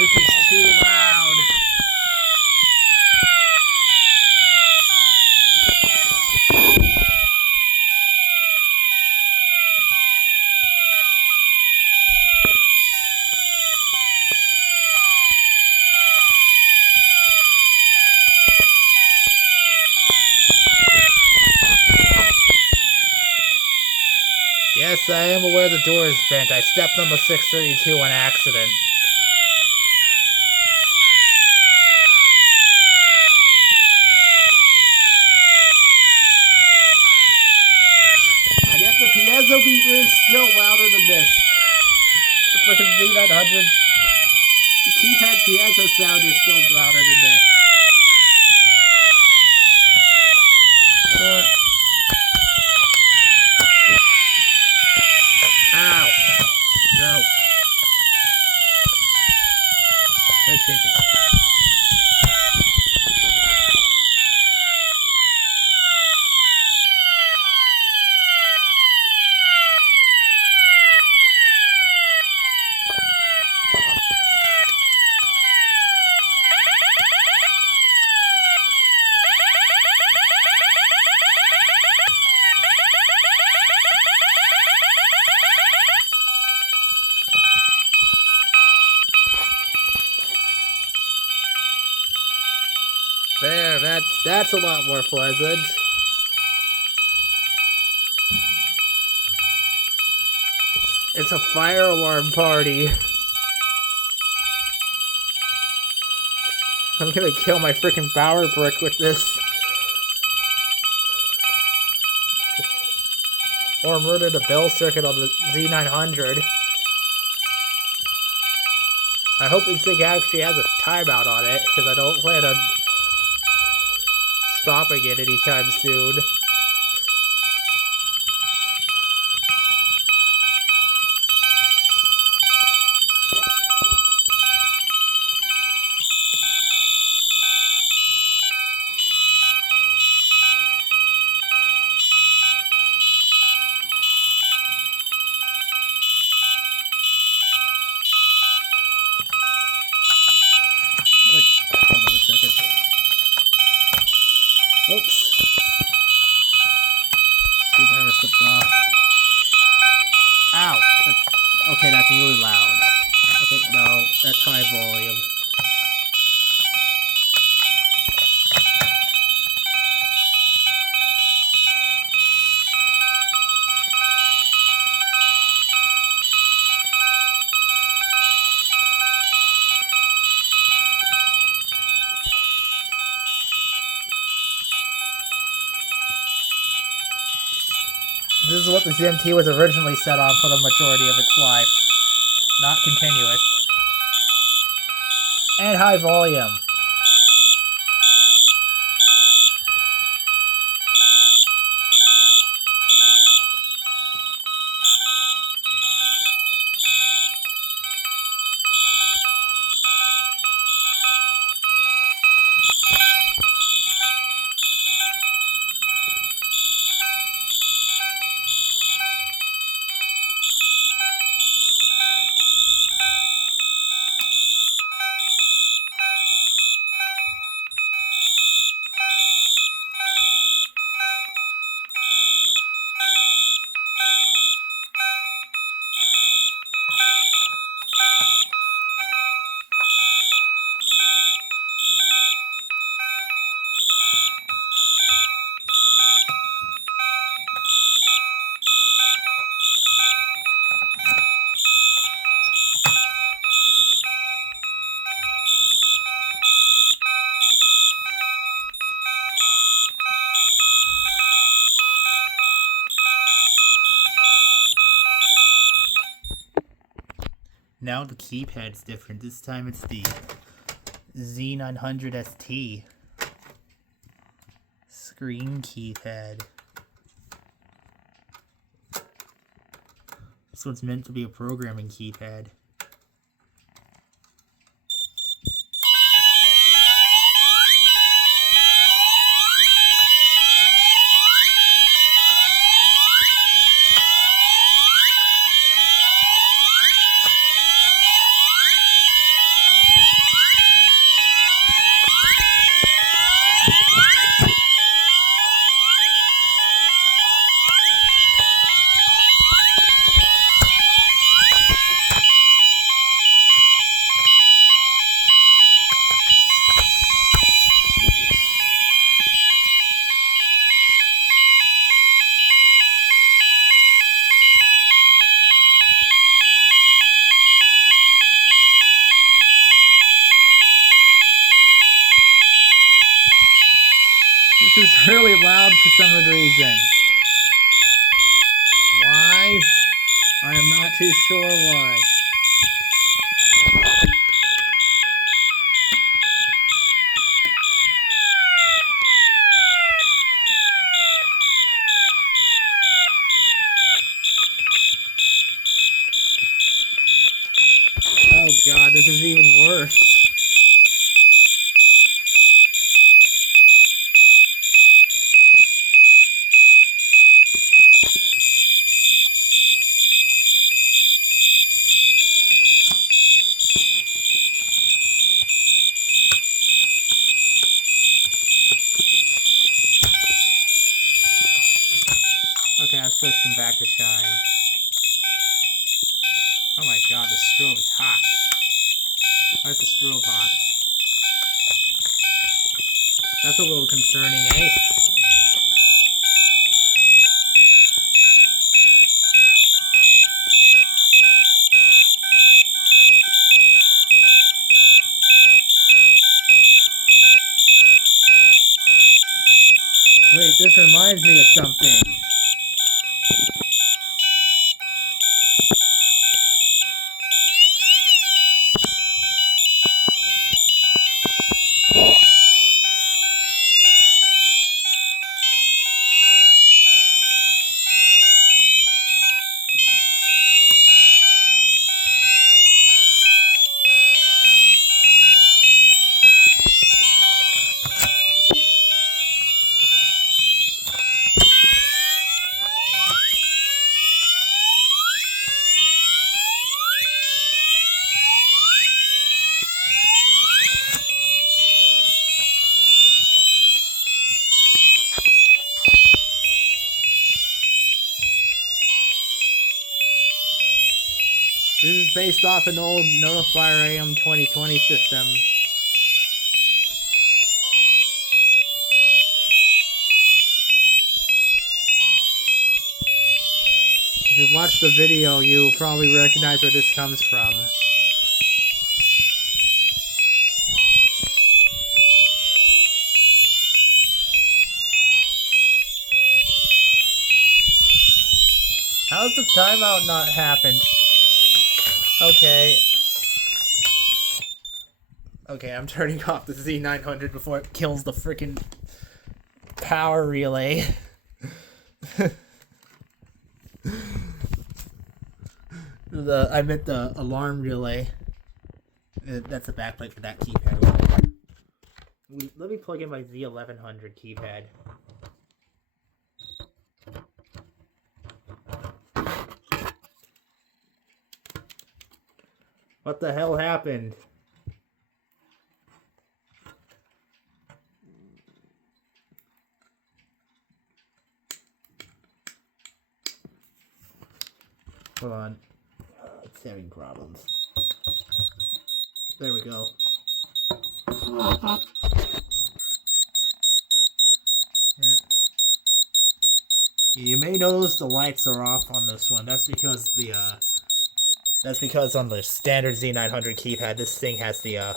This is too loud. Yes, I am aware the door is bent. I stepped on the 632 on accident. I guess the piezo beeper is still louder than this. The freaking Z900's keypad piezo sound is still louder than this. Ow! No. Let's change it. There, that's a lot more pleasant. It's a fire alarm party. I'm gonna kill my freaking power brick with this. Or murder the bell circuit on the Z900. I hope this thing actually has a timeout on it, because I don't plan on stopping it anytime soon. Wait, hold on a second. Oops. Screwdriver slipped off. Ow! Okay, that's really loud. Okay, no, that's high volume. This is what the ZMT was originally set on for the majority of its life. Not continuous. And high volume. Now the keypad's different. This time it's the Z900 ST screen keypad. This one's meant to be a programming keypad. really loud for some odd reason. Why? I am not too sure why. Oh god, this is even worse. Okay, I've switched him back to shine. Oh my god, the strobe is hot. Why is the strobe hot? That's a little concerning, eh? Wait, this reminds me of something. This is based off an old Notifier AM 2020 system. If you've watched the video, you'll probably recognize where this comes from. How's the timeout not happened? Okay. Okay, I'm turning off the Z900 before it kills the freaking power relay. I meant the alarm relay. That's a backplate for that keypad. Let me plug in my Z1100 keypad. What the hell happened? Hold on. It's having problems. There we go. You may notice the lights are off on this one. That's because on the standard Z900 keypad, this thing has the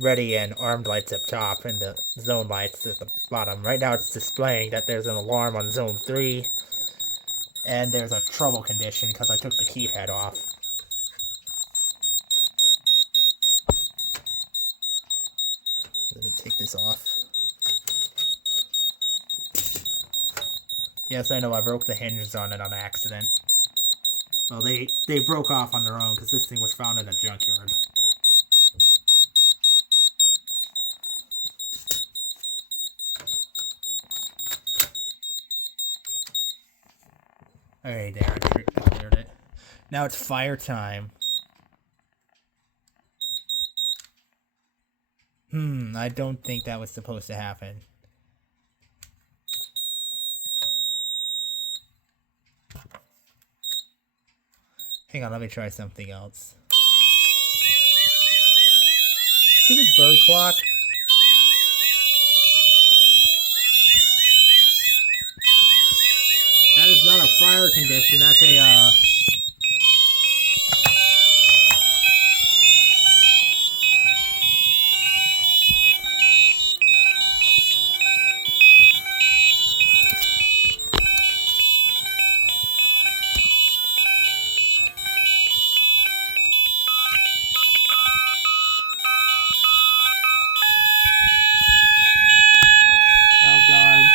ready and armed lights up top and the zone lights at the bottom. Right now it's displaying that there's an alarm on zone 3 and there's a trouble condition because I took the keypad off. Let me take this off. Yes, I know, I broke the hinges on it on accident. Well, they broke off on their own because this thing was found in a junkyard. Alright, there, I cleared it. Now it's fire time. I don't think that was supposed to happen. Hang on, let me try something else. See this bird clock? That is not a fire condition, that's a,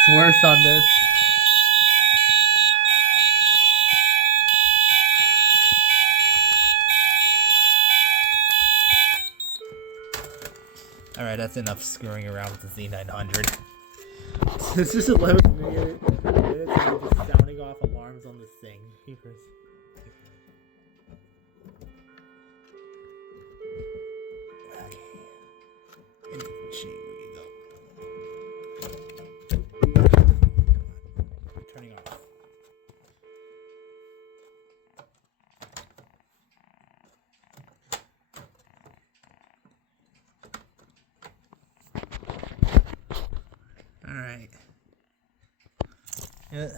worse on this. Alright, that's enough screwing around with the Z900. It's just 11 minutes of me just sounding off alarms on this thing. Keepers. Turning off. Alright. Yeah.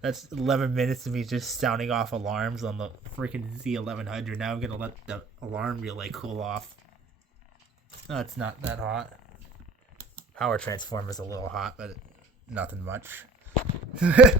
That's 11 minutes of me just sounding off alarms on the freaking Z1100. Now I'm gonna let the alarm relay cool off. No, it's not that hot. Power transformer's a little hot, but nothing much.